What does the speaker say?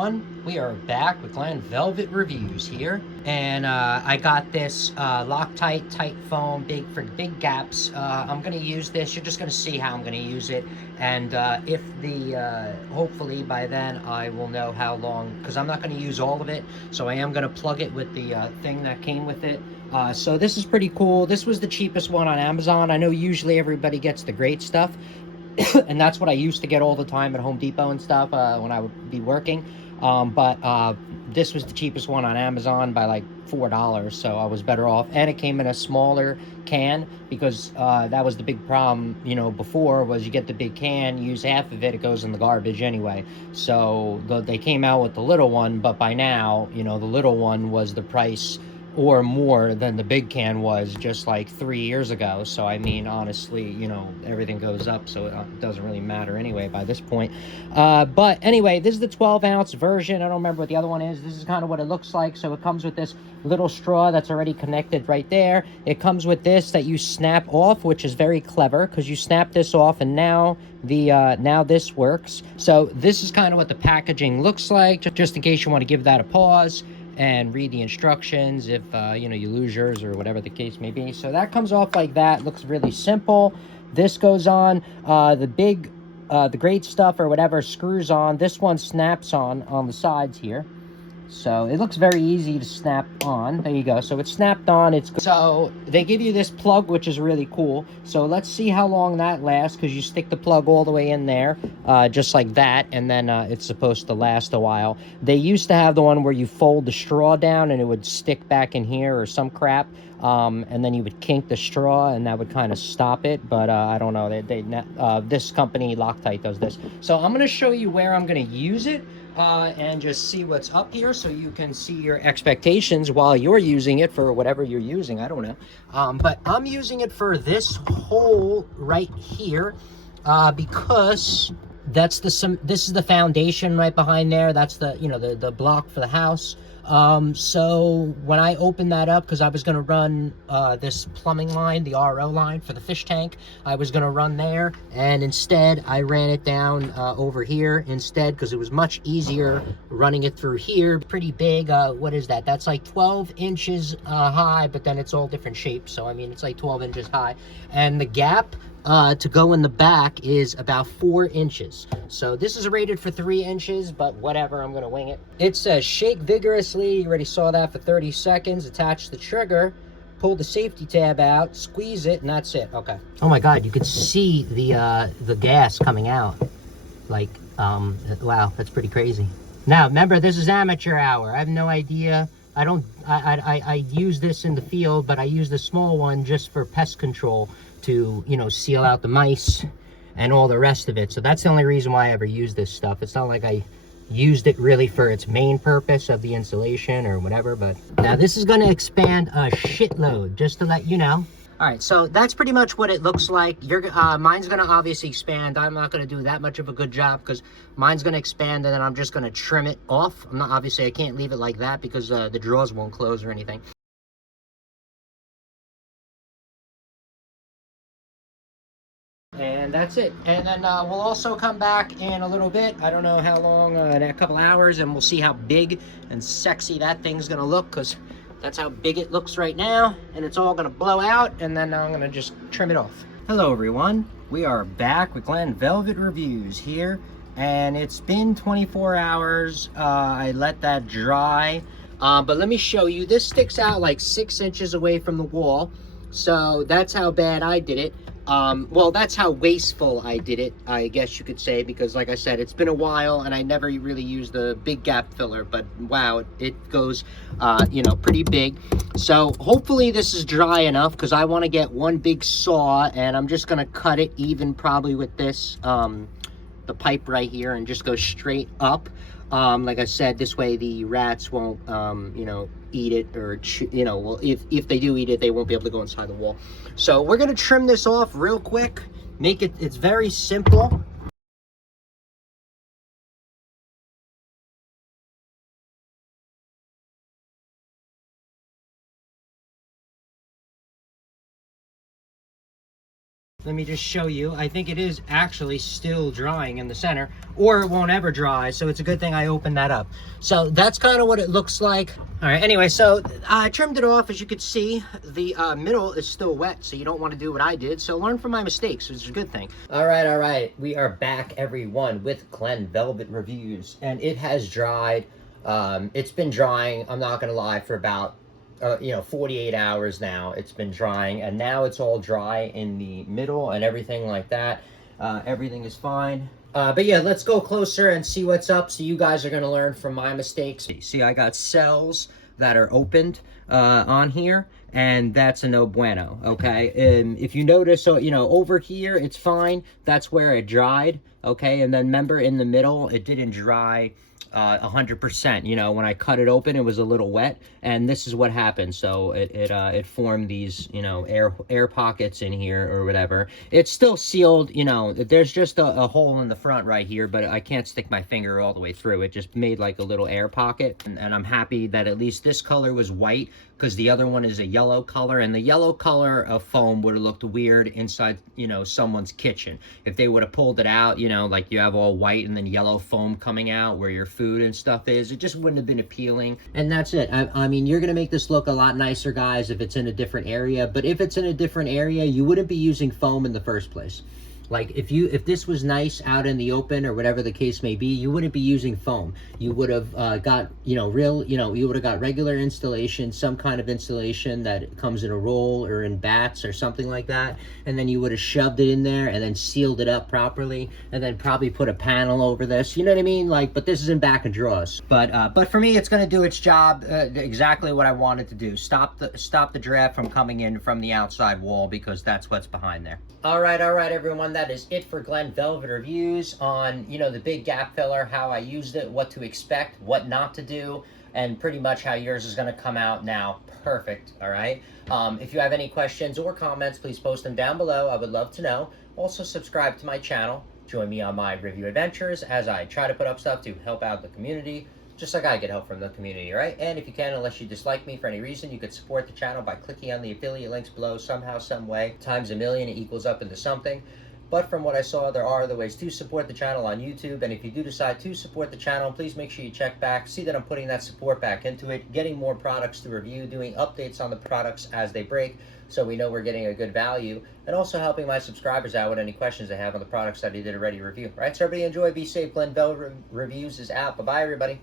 everyone. We are back with Glen Velvet Reviews here. And I got this Loctite Tite foam for big gaps. I'm going to use this. You're just going to see how I'm going to use it. And hopefully by then I will know how long, because I'm not going to use all of it. So I am going to plug it with the thing that came with it. So this is pretty cool. This was the cheapest one on Amazon. I know usually everybody gets the great stuff. And that's what I used to get all the time at Home Depot and stuff when I would be working. But this was the cheapest one on Amazon by like $4, so I was better off. And it came in a smaller can because that was the big problem, before was you get the big can, use half of it, it goes in the garbage anyway. So they came out with the little one, but by now, the little one was the price or more than the big can was just like 3 years ago. So I mean, honestly, everything goes up, so it doesn't really matter anyway by this point. But anyway, this is the 12-ounce version. I don't remember what the other one is. This is kind of what it looks like. So it comes with this little straw that's already connected right there. It comes with this that you snap off, which is very clever because you snap this off, and now now this works. So this is kind of what the packaging looks like, just in case you want to give that a pause and read the instructions if you lose yours or whatever the case may be. So that comes off like that. Looks really simple. This goes on. The great stuff or whatever screws on. This one snaps on the sides here. So it looks very easy to snap on. There you go. So it's snapped on. So they give you this plug, which is really cool. So let's see how long that lasts, because you stick the plug all the way in there, just like that, and then it's supposed to last a while. They used to have the one where you fold the straw down and it would stick back in here or some crap, and then you would kink the straw and that would kind of stop it. But I don't know. This company Loctite does this. So I'm going to show you where I'm going to use it. And just see what's up here so you can see your expectations while you're using it for whatever you're using. I don't know. But I'm using it for this hole right here because this is the foundation right behind there. That's the block for the house. So when I opened that up, because I was going to run this plumbing line, the RO line for the fish tank, I was going to run there, and instead I ran it down over here instead, because it was much easier running it through here. Pretty big. What is that? That's like 12 inches high, but then it's all different shapes. So I mean, it's like 12 inches high, and the gap to go in the back is about 4 inches. So this is rated for 3 inches, but whatever, I'm gonna wing it. It says shake vigorously. You already saw that for 30 seconds. Attach the trigger, pull the safety tab out, squeeze it, and that's it. Okay. Oh my God, you could see the gas coming out. Like, wow, that's pretty crazy. Now, remember, this is amateur hour. I have no idea. I use this in the field, but I use the small one just for pest control to, seal out the mice and all the rest of it. So that's the only reason why I ever use this stuff. It's not like I used it really for its main purpose of the insulation or whatever, but now this is going to expand a shitload, just to let you know. All right, so that's pretty much what it looks like. Mine's going to obviously expand. I'm not going to do that much of a good job because mine's going to expand, and then I'm just going to trim it off. Obviously, I can't leave it like that because the drawers won't close or anything. And that's it. And then we'll also come back in a little bit. I don't know how long, in a couple hours, and we'll see how big and sexy that thing's going to look, because that's how big it looks right now. And it's all going to blow out, and then I'm going to just trim it off. Hello, everyone. We are back with Glen Velvet Reviews here. And it's been 24 hours. I let that dry. But let me show you. This sticks out like 6 inches away from the wall. So that's how bad I did it. Well, that's how wasteful I did it, I guess you could say, because like I said, it's been a while and I never really used the big gap filler, but wow, it goes, pretty big. So hopefully this is dry enough, because I want to get one big saw, and I'm just going to cut it even probably with this, the pipe right here, and just go straight up. Like I said, this way the rats won't, eat it, or, well, if they do eat it, they won't be able to go inside the wall. So we're going to trim this off real quick. It's very simple. Let me just show you. I think it is actually still drying in the center, or it won't ever dry, so it's a good thing I opened that up. So that's kind of what it looks like. All right, anyway, so I trimmed it off. As you can see, the middle is still wet, so you don't want to do what I did. So learn from my mistakes, which is a good thing. All right. We are back, everyone, with Glen Velvet Reviews, and it has dried. It's been drying, I'm not going to lie, for about 48 hours now. It's been drying, and now it's all dry in the middle and everything like that. Everything is fine. But yeah, let's go closer and see what's up. So you guys are going to learn from my mistakes. See, I got cells that are opened on here, and that's a no bueno, okay? If you notice, so over here it's fine. That's where it dried, okay? And then remember, in the middle it didn't dry 100%. When I cut it open, it was a little wet, and this is what happened. So it formed these air pockets in here or whatever. It's still sealed. There's just a hole in the front right here, but I can't stick my finger all the way through. It just made like a little air pocket, and I'm happy that at least this color was white, because the other one is a yellow color, and the yellow color of foam would have looked weird inside someone's kitchen if they would have pulled it out, like you have all white and then yellow foam coming out where your food and stuff is. It just wouldn't have been appealing. And that's it. I mean, you're gonna make this look a lot nicer, guys, if it's in a different area. But if it's in a different area, you wouldn't be using foam in the first place. Like if this was nice out in the open or whatever the case may be, you wouldn't be using foam. You would have got you would have got regular installation, some kind of installation that comes in a roll or in bats or something like that, and then you would have shoved it in there and then sealed it up properly, and then probably put a panel over this. You know what I mean? Like, but this is in back and draws. But for me, it's going to do its job, exactly what I wanted to do. Stop the draft from coming in from the outside wall, because that's what's behind there. All right, everyone. That is it for Glen Velvet Reviews on, the big gap filler, how I used it, what to expect, what not to do, and pretty much how yours is going to come out now perfect. All right. If you have any questions or comments, please post them down below. I would love to know. Also, subscribe to my channel. Join me on my review adventures as I try to put up stuff to help out the community, just like I get help from the community, right? And if you can, unless you dislike me for any reason, you could support the channel by clicking on the affiliate links below somehow, some way. Times a million, it equals up into something. But from what I saw, there are other ways to support the channel on YouTube. And if you do decide to support the channel, please make sure you check back, see that I'm putting that support back into it, getting more products to review, doing updates on the products as they break, so we know we're getting a good value, and also helping my subscribers out with any questions they have on the products that I did already review. All right, so everybody enjoy, be safe. Glen Velvet Reviews is out. Bye-bye, everybody.